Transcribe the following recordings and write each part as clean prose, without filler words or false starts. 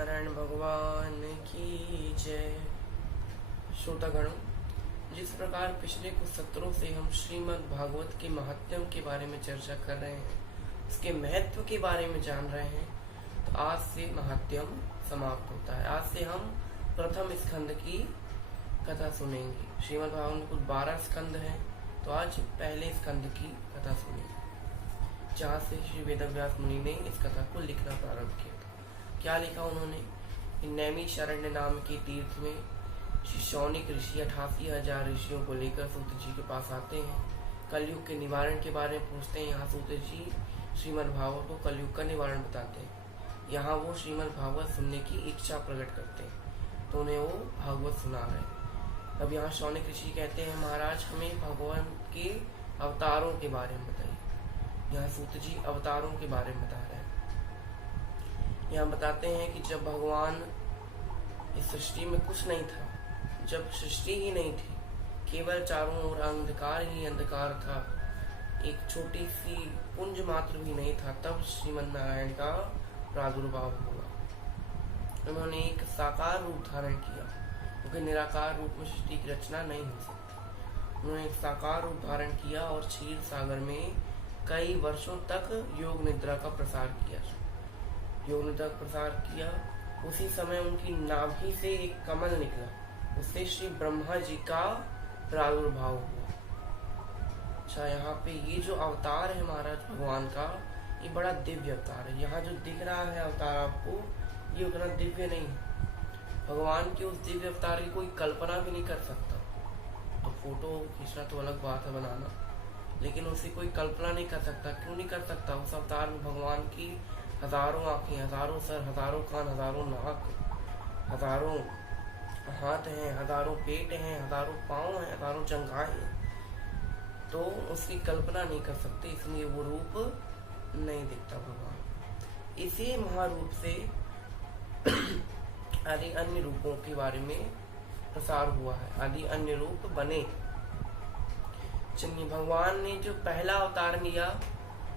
नारायण भगवान की जय। श्रोतागणों, जिस प्रकार पिछले कुछ सत्रों से हम श्रीमद् भागवत के महात्म्य के बारे में चर्चा कर रहे हैं, उसके महत्व के बारे में जान रहे हैं, तो आज से महात्म्य समाप्त होता है। आज से हम प्रथम स्कंद की कथा सुनेंगे। श्रीमद् भागवत में कुल 12 स्कंद हैं, तो आज पहले स्कंद की कथा सुनेंगे, जहाँ से श्री वेदव्यास मुनि ने इस कथा को लिखना प्रारंभ किया था। क्या लिखा उन्होंने? नैमिषारण्य नाम के तीर्थ में श्री शौनिक ऋषि 88,000 ऋषियों को लेकर सूत जी के पास आते हैं। कलयुग के निवारण के बारे में पूछते हैं। यहाँ सूत जी श्रीमद् भागवत को कलयुग का निवारण बताते हैं। यहाँ वो श्रीमद् भागवत सुनने की इच्छा प्रकट करते हैं, तो उन्हें वो भागवत सुना रहे हैं। तब यहाँ शौनिक ऋषि कहते हैं, महाराज हमें भगवान के अवतारों के बारे में बताइए। यहाँ सूत जी अवतारों के बारे में बता रहे हैं। यहाँ बताते हैं कि जब भगवान इस सृष्टि में कुछ नहीं था, जब सृष्टि ही नहीं थी, केवल चारों ओर अंधकार ही अंधकार था, एक छोटी सी पुंज मात्र भी नहीं था, तब श्रीमन नारायण का प्रादुर्भाव हुआ। उन्होंने एक साकार रूप धारण किया, क्योंकि निराकार रूप में सृष्टि की रचना नहीं हो सकती। उन्होंने एक साकार रूप धारण किया और क्षीर सागर में कई वर्षों तक योग निद्रा का प्रसार किया। योग निद्रा का प्रसार किया। उसी समय उनकी नाभि से एक कमल निकला, उससे श्री ब्रह्मा जी का प्रादुर्भाव हुआ। अच्छा, यहाँ पे ये जो अवतार है महाराज भगवान का, ये बड़ा दिव्य अवतार है। यहाँ जो दिख रहा है अवतार आपको, ये उतना दिव्य नहीं है। भगवान के उस दिव्य अवतार की कोई कल्पना भी नहीं कर सकता। तो फोटो खींचना तो अलग बात है, बनाना, लेकिन उसे कोई कल्पना नहीं कर सकता। क्यों नहीं कर सकता? उस अवतार में भगवान की हजारों आंखें, हजारों सर, हजारों कान, हजारों नाक, हजारों हाथ हैं, हजारों पेट हैं, हजारों पाँव हैं, हजारों जंघाएं हैं। तो उसकी कल्पना नहीं कर सकते, इसलिए वो रूप नहीं दिखता भगवान। इसी महारूप से आदि अन्य रूपों के बारे में प्रसार हुआ है, आदि अन्य रूप बने। चलिए, भगवान ने जो पहला अवतार लिया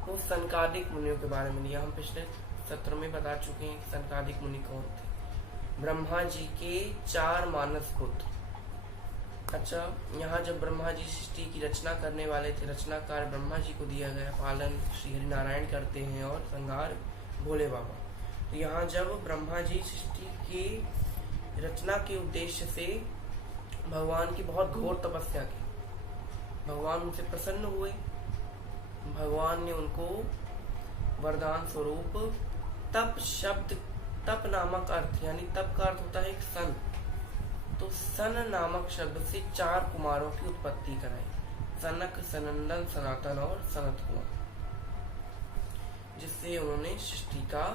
वो सनकादिक मुनियों के बारे में लिया। हम पिछले सत्र में बता चुके हैं कि सनकादिक मुनि कौन थे। ब्रह्मा जी के 4 मानस पुत्र। अच्छा, यहाँ जब ब्रह्मा जी सृष्टि की रचना करने वाले थे, रचनाकार ब्रह्मा जी को दिया गया, पालन श्री हरि नारायण करते हैं और संहार भोले बाबा। तो यहाँ जब ब्रह्मा जी सृष्टि की रचना के उद्देश्य से भगवान की बहुत घोर तपस्या की, भगवान उनसे प्रसन्न हुए। भगवान ने उनको वरदान स्वरूप तप शब्द, तप नामक अर्थ, यानी तप का अर्थ होता है एक सन, तो सन नामक शब्द से 4 कुमारों की उत्पत्ति कराई, सनक, सनंदन, सनातन और सनत कुमार, जिससे उन्होंने सृष्टि का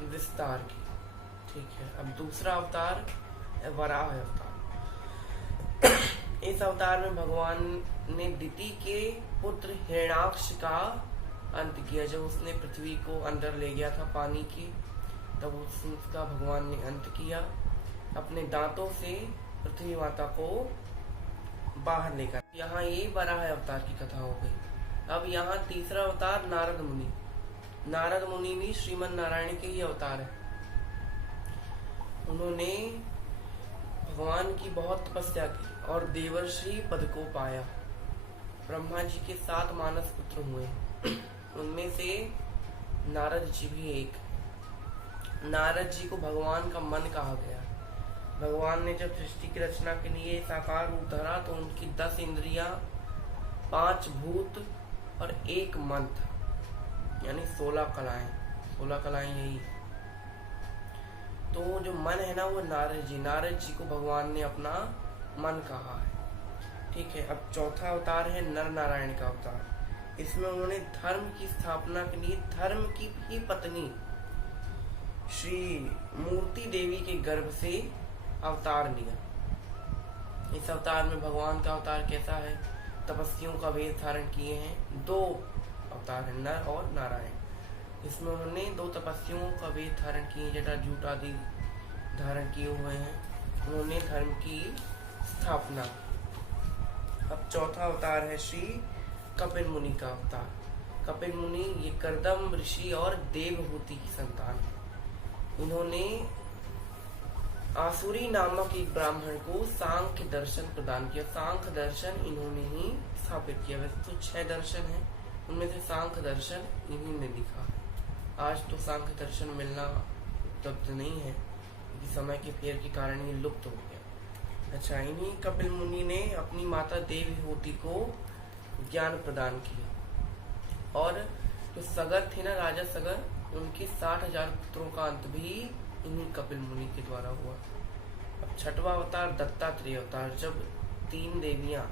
विस्तार किया। ठीक है, अब दूसरा अवतार वराह अवतार। इस अवतार में भगवान ने दिति के पुत्र हिरण्याक्ष का अंत किया। जब उसने पृथ्वी को अंदर ले गया था पानी की, तब उसका भगवान ने अंत किया। अपने दांतों से पृथ्वी माता को बाहर लेकर। यहाँ ये वराह अवतार की कथा हो गई। अब यहाँ तीसरा अवतार नारद मुनि। नारद मुनि भी श्रीमन नारायण के ही अवतार है। उन्होंने भगवान की बहुत तपस्या की और देवर्षि पद को पाया। ब्रह्मा जी के 7 मानस पुत्र हुए, उनमें से नारद जी भी एक। नारद जी को भगवान का मन कहा गया। भगवान ने जब सृष्टि की रचना के लिए साकार रूप धरा, तो उनकी 10 इंद्रियां, 5 भूत और 1 मन था, यानी 16 कलाएं। 16 कलाएं यही। तो जो मन है ना, वो नारद जी को भगवान ने अपना मन कहा है। ठीक है, अब चौथा अवतार है नर नारायण का अवतार। इसमें उन्होंने धर्म की स्थापना के लिए धर्म की भी पत्नी श्री मूर्ति देवी के गर्भ से अवतार लिया। इस अवतार में भगवान का अवतार कैसा है? तपस्वियों का वेश धारण किए हैं। 2 अवतार है, नर और नारायण। इसमें उन्होंने 2 तपस्वियों का वेश धारण किए, जटाजूट आदि धारण किए हुए हैं। उन्होंने धर्म की स्थापना। अब चौथा अवतार है श्री कपिल मुनि का अवतार। कपिल मुनि ये कर्दम ऋषि और देवहूति की संतान है। इन्होंने आसुरी नामक एक ब्राह्मण को सांख्य दर्शन प्रदान किया। सांख्य दर्शन इन्होंने ही स्थापित किया। वैसे तो 6 दर्शन है, उनमें से सांख्य दर्शन इन्हीं ने लिखा है। आज तो सांख्य दर्शन मिलना उपलब्ध नहीं है, क्योंकि समय के फेर के कारण ये लुप्त हो गया। अच्छा, इन्हीं कपिल मुनि ने अपनी माता देवहूति को ज्ञान प्रदान किया, और जो सगर थे ना, राजा सगर, उनके 60,000 पुत्रों का अंत भी इन्हीं कपिल मुनि के द्वारा हुआ। अब 6वां अवतार दत्तात्रेय अवतार। जब 3 देवियां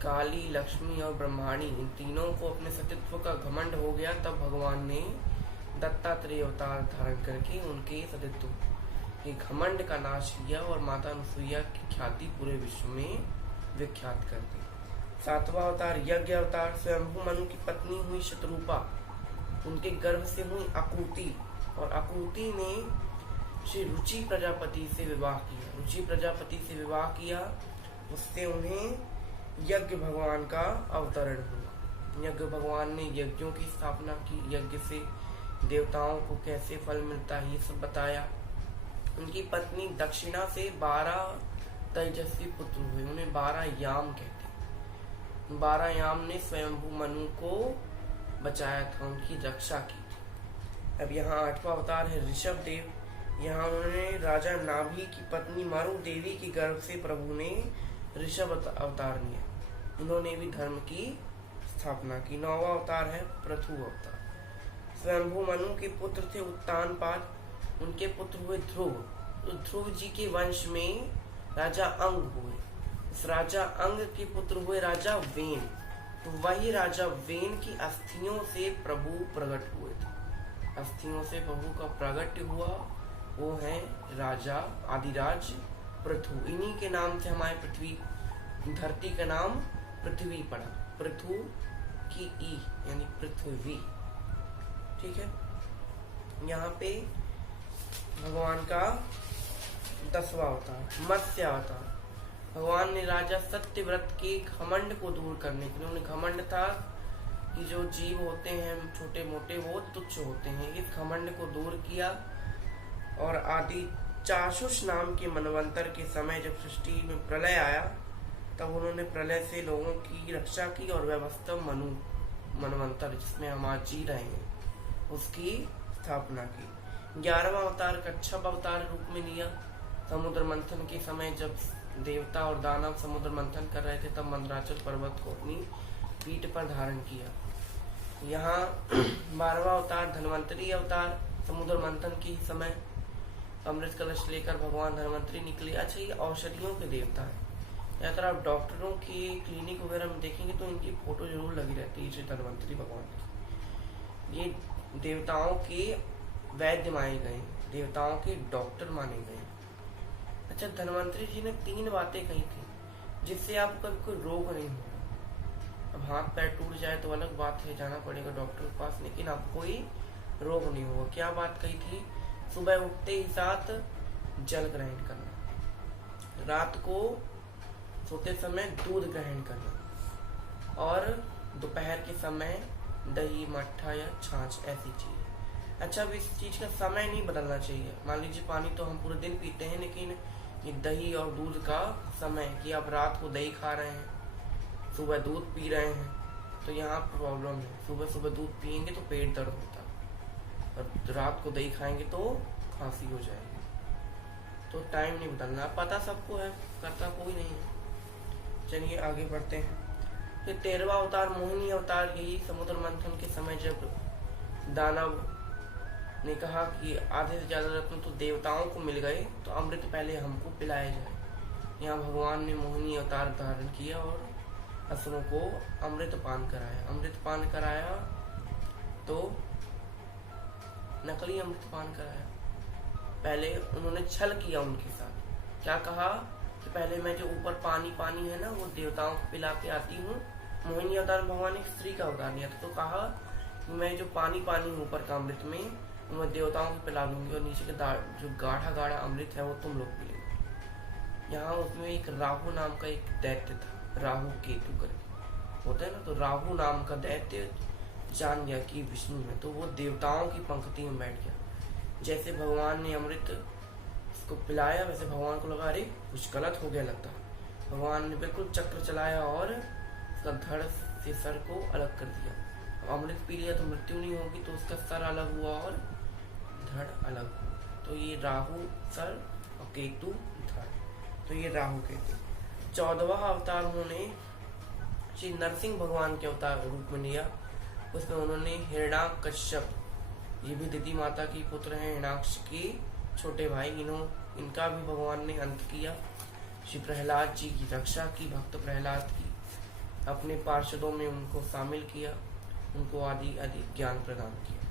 काली, लक्ष्मी और ब्रह्माणी, इन तीनों को अपने सतीत्व का घमंड हो गया, तब भगवान ने दत्तात्रेय अवतार धारण करके उनके सतीत्व के घमंड का नाश किया और माता अनुसुईया की ख्याति पूरे विश्व में विख्यात कर दी। 7वां अवतार यज्ञ अवतार। स्वयंभू मनु की पत्नी हुई शतरूपा, उनके गर्भ से हुई आकुति, और आकुति ने श्री रुचि प्रजापति से विवाह किया। रुचि प्रजापति से विवाह किया, उससे उन्हें यज्ञ भगवान का अवतरण हुआ। यज्ञ भगवान ने यज्ञों की स्थापना की, यज्ञ से देवताओं को कैसे फल मिलता है ये सब बताया। उनकी पत्नी दक्षिणा से 12 तेजस्वी पुत्र हुए, उन्हें 12 याम कहते हैं। 12 याम ने स्वयंभू मनु को बचाया था, उनकी रक्षा की थी। अब यहाँ 8वां अवतार है ऋषभ देव। यहाँ उन्होंने राजा नाभि की पत्नी मारु देवी के गर्भ से प्रभु ने ऋषभ अवतार लिया। इन्होंने भी धर्म की स्थापना की। 9वां अवतार है पृथु अवतार। स्वयंभू मनु के पुत्र थे उत्तानपाद, उनके पुत्र हुए ध्रुव। तो ध्रुव जी के वंश में राजा अंग हुए। इस राजा अंग के पुत्र हुए राजा वेन। तो वही राजा वेन की अस्थियों से प्रभु प्रकट हुए थे। अस्थियों से प्रभु का प्रकट हुआ वो है राजा आदिराज पृथु। इन्हीं के नाम से हमारे पृथ्वी, धरती का नाम पृथ्वी पड़ा। पृथु की ई यानी पृथ्वी। ठीक है। यहाँ पे भगवान का 10वां अवतार मत्स्य अवतार। भगवान ने राजा सत्यव्रत के घमंड को दूर करने के लिए, उन्हें घमंड था कि जो जीव होते हैं छोटे मोटे वो तुच्छ होते हैं, इस घमंड को दूर किया और आदि चाशुष नाम के मनवंतर के समय जब सृष्टि में प्रलय आया, तब उन्होंने प्रलय से लोगों की रक्षा की और व्यवस्था मनवंतर जिसमें हम आज जी रहे हैं उसकी स्थापना की। 11वां अवतार कच्छप अवतार रूप में लिया। समुद्र मंथन के समय जब देवता और दानव समुद्र मंथन कर रहे थे, तब मंदराचल पर्वत को अपनी पीठ पर धारण किया। यहाँ 12वां अवतार धन्वंतरी अवतार। समुद्र मंथन के समय अमृत कलश लेकर भगवान धन्वंतरी निकले। अच्छा, ये औषधियों के देवता है। अगर आप डॉक्टरों के क्लिनिक वगैरह में देखेंगे तो इनकी फोटो जरूर लगी रहती है श्री धन्वंतरी भगवान की। ये देवताओं के वैद्य माने गए, देवताओं के डॉक्टर माने गए। अच्छा, धन्वंतरी जी ने 3 बातें कही थी जिससे आपको कभी कोई रोग नहीं होगा। अब हाथ पैर टूट जाए तो अलग बात है, जाना पड़ेगा डॉक्टर के पास, लेकिन आपको कोई रोग नहीं होगा। क्या बात कही थी? सुबह उठते ही साथ जल ग्रहण करना, रात को सोते समय दूध ग्रहण करना, और दोपहर के समय दही मट्ठा या छाछ, ऐसी चीज। अच्छा, अब इस चीज का समय नहीं बदलना चाहिए। मान लीजिए पानी तो हम पूरे दिन पीते हैं, लेकिन ये दही और दूध का समय कि आप रात को दही खा रहे हैं, सुबह दूध पी रहे हैं, तो यहाँ प्रॉब्लम है। सुबह सुबह दूध पियेंगे तो पेट दर्द होता है, और रात को दही खाएंगे तो खांसी हो जाएगी। तो टाइम नहीं बदलना, पता सबको है, करता कोई नहीं है। चलिए आगे बढ़ते हैं। ये 13वां अवतार मोहिनी अवतार। यही समुद्र मंथन के समय जब दानव ने कहा कि आधे से ज्यादा रत्न तो देवताओं को मिल गए, तो अमृत पहले हमको पिलाया जाए। यहाँ भगवान ने मोहिनी अवतार धारण किया और असुरों को अमृत पान कराया। अमृत पान कराया तो नकली अमृत पान कराया। पहले उन्होंने छल किया उनके साथ। क्या कहा कि पहले मैं जो ऊपर पानी पानी है ना वो देवताओं को पिला के आती हूँ। मोहिनी अवतार भगवान ने स्त्री का अवतार लिया था, तो कहा कि मैं जो पानी पानी हूँ ऊपर का अमृत में, मैं देवताओं को पिला दूंगी और नीचे का जो गाढ़ा गाढ़ा अमृत है वो तुम लोग पी लेंगे। यहाँ उसमें एक राहु नाम का एक दैत्य था, राहु केतु करके होता है ना, तो राहु नाम का दैत्य जान गया कि विष्णु है, तो वो देवताओं की पंक्ति में बैठ गया। जैसे भगवान ने अमृत उसको पिलाया। वैसे भगवान को लगा अरे कुछ गलत हो गया लगता। भगवान ने बिल्कुल चक्र चलाया और उसका धड़ से सर को अलग कर दिया। अमृत पी लिया तो मृत्यु नहीं होगी, तो उसका सर अलग हुआ और धड़ अलग हुआ। तो ये राहु सर और केतु धड़, तो ये राहु केतु। 14वां अवतार उन्होंने श्री नरसिंह भगवान के अवतार रूप में लिया। उसमें उन्होंने हिरण्याकश्यप, ये भी दिति माता की पुत्र हैं, हिरण्याक्ष के छोटे भाई, इनका भी भगवान ने अंत किया। श्री प्रहलाद जी की रक्षा की, भक्त प्रहलाद की, अपने पार्षदों में उनको शामिल किया, उनको आदि आदि ज्ञान प्रदान किया।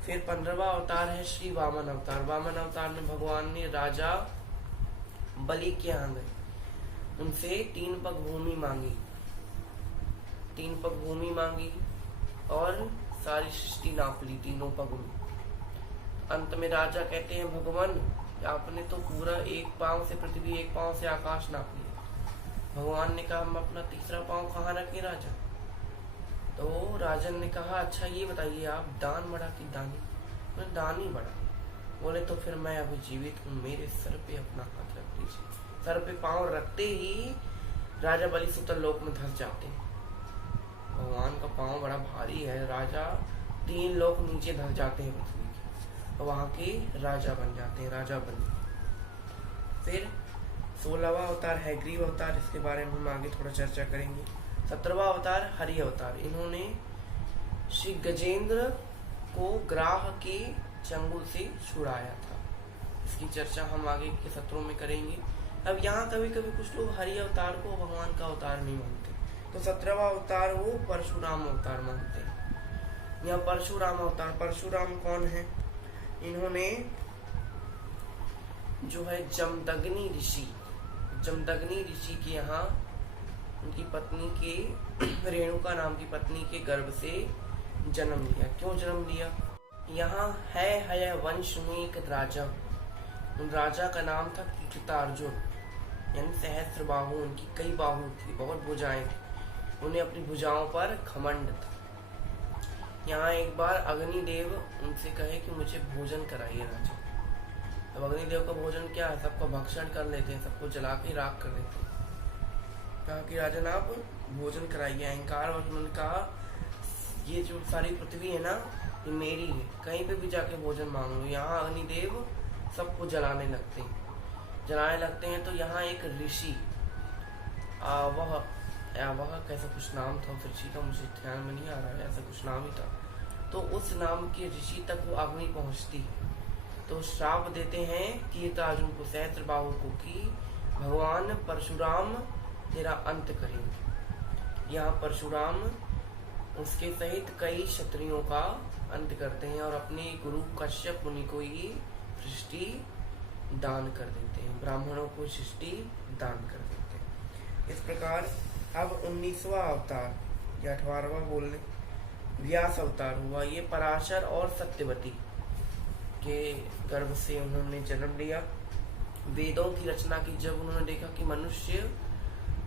फिर 15वां अवतार है श्री वामन अवतार। वामन अवतार में भगवान ने राजा बलि के यहाँ गए, उनसे 3 पग भूमि मांगी, 3 पग भूमि मांगी और सारी सृष्टि नाप ली तीनों पग में। अंत में राजा कहते हैं भगवान आपने तो पूरा एक पांव से पृथ्वी, एक पांव से आकाश नाप लिया। भगवान ने कहा हम अपना तीसरा पांव कहाँ रखें राजा? तो राजन ने कहा अच्छा ये बताइए आप दान बड़ा कि दानी? मैं दानी बड़ा। बोले तो फिर मैं अभी जीवित हूँ, मेरे सर पे अपना हाथ रख दीजिए। सर पे पांव रखते ही राजा बलि सुतल लोक में धंस जाते हैं। भगवान का पांव बड़ा भारी है, राजा 3 लोक नीचे धंस जाते हैं पृथ्वी के, और वहां के राजा बन जाते हैं, राजा बन। फिर 16वां अवतार है ग्रीव अवतार, इसके बारे में हम आगे थोड़ा चर्चा करेंगे। 17वां अवतार हरि अवतार, इन्होंने श्री गजेंद्र को ग्राह के चंगुल से छुड़ाया था। इसकी चर्चा हम आगे के सत्रों में करेंगे। अब यहाँ कभी कभी कुछ लोग हरि अवतार को भगवान का अवतार नहीं मानते, तो 17वां अवतार वो परशुराम अवतार मानते हैं। यहाँ परशुराम अवतार, परशुराम कौन है? इन्होंने जो है जमदग्नि ऋषि के यहाँ उनकी पत्नी के रेणुका नाम की पत्नी के गर्भ से जन्म लिया। क्यों जन्म लिया? यहाँ है वंश में एक राजा, उन राजा का नाम था कीर्तितार्जुन, यानी सहस्त्र बाहु, उनकी कई बाहु थी, बहुत भुजाएं थी, उन्हें अपनी भुजाओं पर घमंड था। यहाँ एक बार अग्निदेव उनसे कहे कि मुझे भोजन कराइए राजा। अब अग्निदेव का भोजन क्या है? सबको भक्षण कर लेते हैं, सबको जला के राख कर देते हैं। कहा कि राजन आप भोजन कराइए। अहंकार और उन्होंने कहा ये जो सारी पृथ्वी है ना ये मेरी है, कहीं पे भी जाके भोजन मांग लो। यहाँ अग्निदेव सबको जलाने लगते हैं। तो यहाँ एक ऋषि वह कैसा कुछ नाम था उस ऋषि का, मुझे ध्यान में नहीं आ रहा है, ऐसा कुछ नाम ही था। तो उस नाम के ऋषि तक वो अग्नि पहुंचती है, तो श्राप देते हैं कीर्तितार्जुन को, सहस्त्र बाहु को, कि भगवान परशुराम तेरा अंत करेंगे। यहाँ परशुराम उसके सहित कई क्षत्रियों का अंत करते हैं और अपने गुरु कश्यप मुनि को ही सृष्टि दान कर देते हैं, ब्राह्मणों को सृष्टि दान कर देते हैं। इस प्रकार अब 19वां अवतार या 18वां बोलने व्यास अवतार हुआ। ये पराशर और सत्यवती के गर्भ से उन्होंने जन्म लिया। वेदों की रचना की। जब उन्होंने देखा कि मनुष्य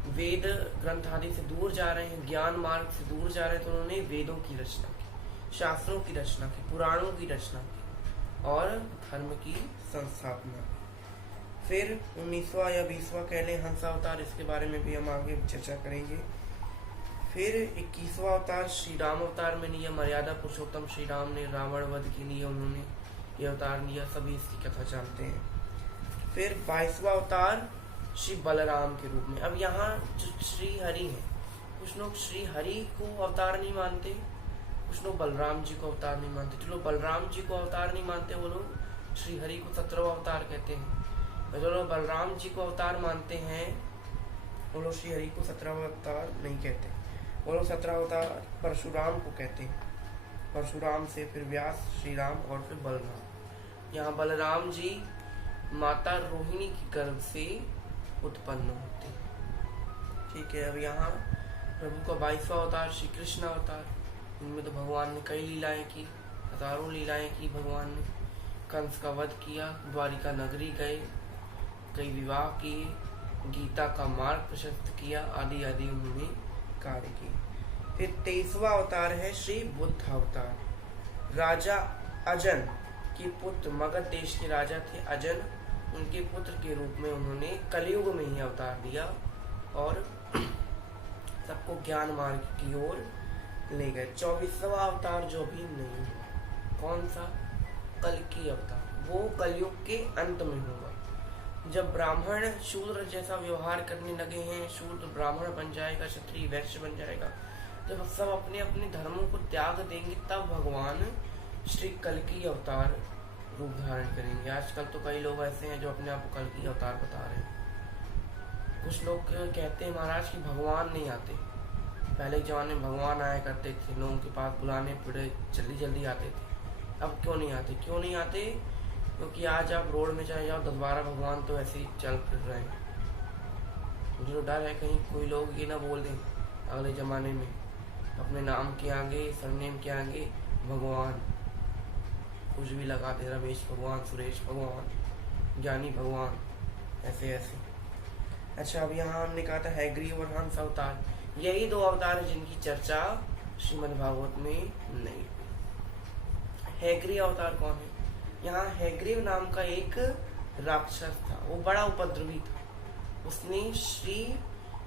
वेद ग्रंथ आदि से दूर जा रहे हैं, ज्ञान मार्ग से दूर जा रहे हैं, तो उन्होंने वेदों की रचना की, शास्त्रों की रचना की, पुराणों की रचना की और धर्म की संस्थापना की। फिर 19वां या 20वां कह लें हंस अवतार, इसके बारे में भी हम आगे चर्चा करेंगे। फिर 21वां अवतार श्री राम अवतार में लिया। मर्यादा पुरुषोत्तम श्री राम ने रावण वध के लिए उन्होंने ये अवतार लिया, सभी इसकी कथा जानते हैं। फिर 22वां अवतार श्री बलराम के रूप में। अब यहाँ जो श्री हरि है, कुछ लोग श्री हरि को अवतार नहीं मानते, कुछ लोग बलराम जी को अवतार नहीं मानते। जो लोग बलराम जी को अवतार नहीं मानते वो लोग श्री हरि को 17वां अवतार कहते हैं। जो लोग बलराम जी को अवतार मानते हैं वो लोग श्री हरि को 17वां अवतार नहीं कहते, वो लोग 17वां अवतार परशुराम को कहते हैं। परशुराम से फिर व्यास, श्री राम और फिर बलराम। यहाँ बलराम जी माता रोहिणी की गर्भ से उत्पन्न होते हैं। ठीक है। अब यहाँ प्रभु का 22वां अवतार श्री कृष्ण अवतार। इनमें तो भगवान ने कई लीलाएं की, हजारों लीलाएं की भगवान ने। कंस का वध किया, द्वारिका नगरी गए, कई विवाह किए, गीता का मार्ग प्रशस्त किया, आदि आदि उन्होंने कार्य किए। फिर 23वां अवतार है श्री बुद्ध अवतार। राजा अजन के पुत्र, मगध देश के राजा थे अजन, उनके पुत्र के रूप में उन्होंने कलयुग में ही अवतार लिया और सबको ज्ञान मार्ग की ओर ले गए। 24वां अवतार जो भी नहीं हुआ, कौन सा? कल्कि अवतार, वो कलयुग के अंत में होगा। जब ब्राह्मण शूद्र जैसा व्यवहार करने लगे हैं, शूद्र ब्राह्मण बन जाएगा, क्षत्रिय वैश्य बन जाएगा, जब सब अपने अपने धर्मों को त्याग देंगे, तब भगवान श्री कल्कि अवतार रूप धारण करेंगे। आजकल तो कई लोग ऐसे हैं जो अपने आप को कल्कि अवतार बता रहे हैं। कुछ लोग कहते हैं महाराज कि भगवान नहीं आते। पहले के जमाने में भगवान आया करते थे, लोगों के पास बुलाने पड़े जल्दी जल्दी आते थे। अब क्यों नहीं आते? क्यों नहीं आते? क्योंकि आज आप रोड में चले जाओ, 10-12 भगवान तो ऐसे ही चल फिर रहे हैं। मुझे तो डर है कहीं कोई लोग ये ना बोल दें अगले जमाने में अपने नाम के आगे, सरनेम के आगे भगवान कुछ भी लगा दे, रमेश भगवान, सुरेश भगवान, ज्ञानी भगवान, ऐसे ऐसे। अच्छा, अब यहाँ हमने कहा था हैग्रीव और हंस अवतार, यही 2 अवतार है जिनकी चर्चा श्रीमद् भागवत में नहीं। हैग्रीव अवतार कौन है? यहाँ हैग्रीव नाम का एक राक्षस था, वो बड़ा उपद्रवी था। उसने श्री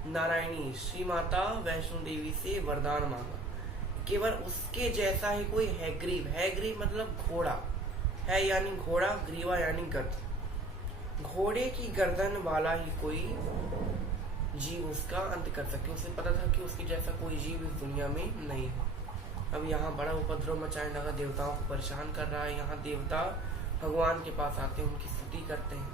नारायणी, श्री माता वैष्णो देवी से वरदान मांगा, केवल उसके जैसा ही कोई हैग्रीव, हैग्रीव मतलब घोड़ा है यानी घोड़ा, ग्रीवा यानी गर्दन, घोड़े की गर्दन वाला ही कोई जीव उसका अंत कर सके। उसे पता था कि उसके जैसा कोई जीव इस दुनिया में नहीं है। अब यहाँ बड़ा उपद्रव मचाने लगा, देवताओं को परेशान कर रहा है। यहाँ देवता भगवान के पास आते हैं, उनकी स्तुति करते हैं।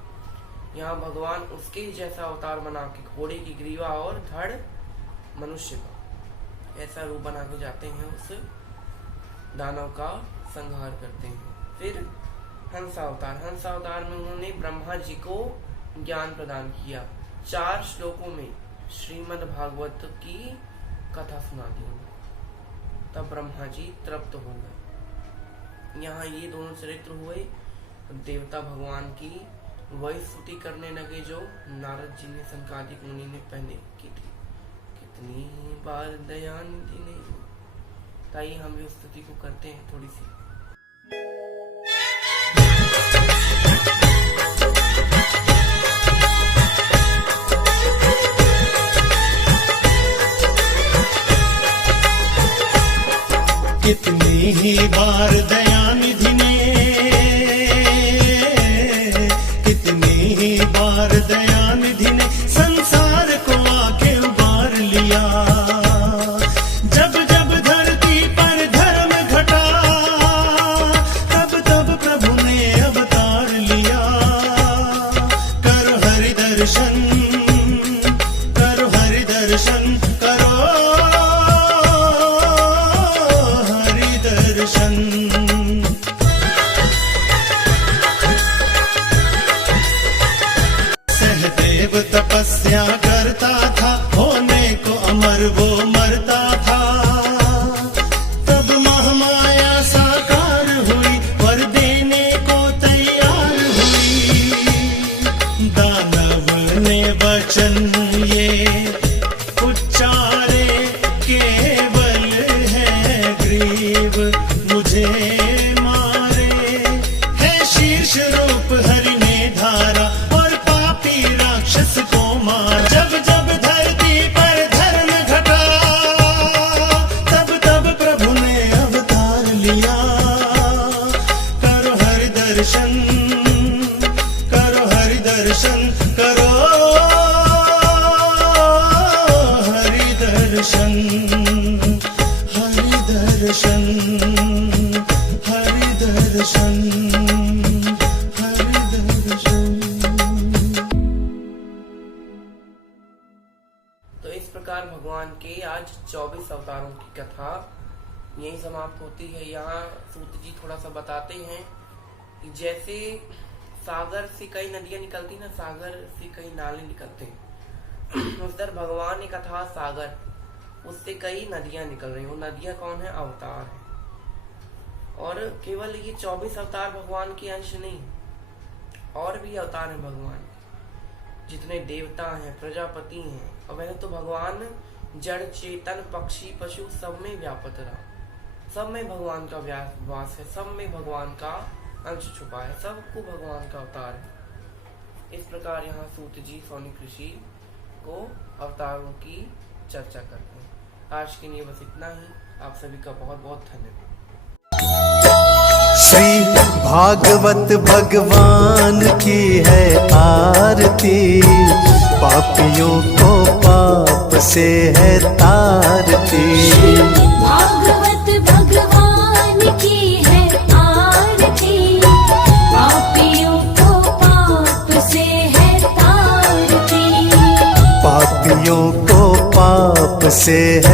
यहाँ भगवान उसके ही जैसा अवतार बना के घोड़े की ग्रीवा और धड़ मनुष्य का ऐसा रूप बना के जाते हैं, उस दानव का संहार करते हैं। फिर हंस अवतार, हंस अवतार में उन्होंने ब्रह्मा जी को ज्ञान प्रदान किया। 4 श्लोकों में श्रीमद् भागवत की कथा सुना दी उन्होंने, तब ब्रह्मा जी तृप्त हो गए। यहाँ ये दोनों चरित्र हुए। देवता भगवान की वही स्तुति करने लगे जो नारद जी ने, संकादिक मुनि ने पहले की थी। कितनी बार दयानिधि ने, ताई हम भी उस स्तुति को करते हैं थोड़ी सी। कितनी ही बार दयानिधि ने, कितनी ही बार दयानिधि ने संसार को आके उबार लिया। जब जब धरती पर धर्म घटा, तब तब प्रभु ने अवतार लिया। करो हरि दर्शन, करो हरि दर्शन, करो सहदेव तपस्या करता था, होने को अमर वो मरता था। तब महामाया साकार हुई, वर देने को तैयार हुई। दानव ने वचन ये उच्चारे, केवल है ग्रीव मुझे मारे। है शीर्ष रूप हरि ने धारा, और पापी राक्षस को मार। जब जब धरती पर धर्म घटा, तब तब प्रभु ने अवतार लिया। करो हरि दर्शन, करो हरि दर्शन, करो हरि दर्शन, हरि दर्शन, हरि दर्शन, हरि दर्शन। तो इस प्रकार भगवान के आज 24 अवतारों की कथा यही समाप्त होती है। यहाँ सूत जी थोड़ा सा बताते हैं कि जैसे सागर से कई नदियां निकलती ना, सागर से कई नाले निकलते हैं, उस तरह भगवान एक अथाह सागर, उससे कई नदियां निकल रही हैं। वो नदियां कौन है? अवतार है। और केवल ये 24 अवतार भगवान के अंश नहीं, और भी अवतार हैं भगवान के। जितने देवता हैं, प्रजापति हैं, और वैसे तो भगवान जड़ चेतन पक्षी पशु सब में व्यापक रहा, सब में भगवान का वास है, सब में भगवान का अंश छुपा है, सबको भगवान का अवतार है। इस प्रकार यहाँ सूत जी सौनिक ऋषि को अवतारों की चर्चा करते हैं। आज के लिए बस इतना ही। आप सभी का बहुत बहुत धन्यवाद। श्री भागवत भगवान की है आरती, पापियों को पाप से है तारती। भागवत भगवान की है आरती, पापियों को पाप से है तारती। पापियों को पाप से है